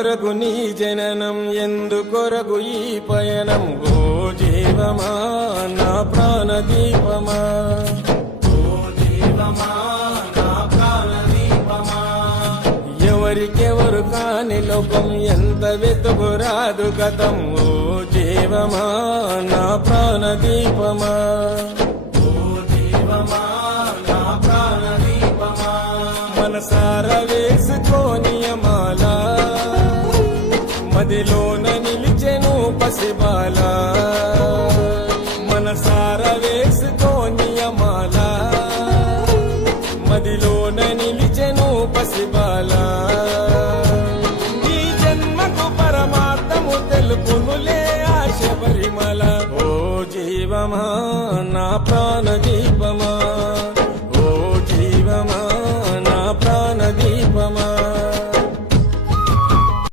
కొరకు నీ జననం, ఎందుకొరకు ఈ పయనం. ఓ జీవమా నా ప్రాణదీపమా, ఎవరికెవరు కాని లోకం, ఎంత వెతుకురాదు గతం. ఓ జీవమా నా ప్రాణదీపమా, మనసార వేసుకోని మాల, మదిలోన నిలిచెను పసిబాల. మనసార వేసుకోని మాల, మదిలోన నిలిచెను పసిబాల.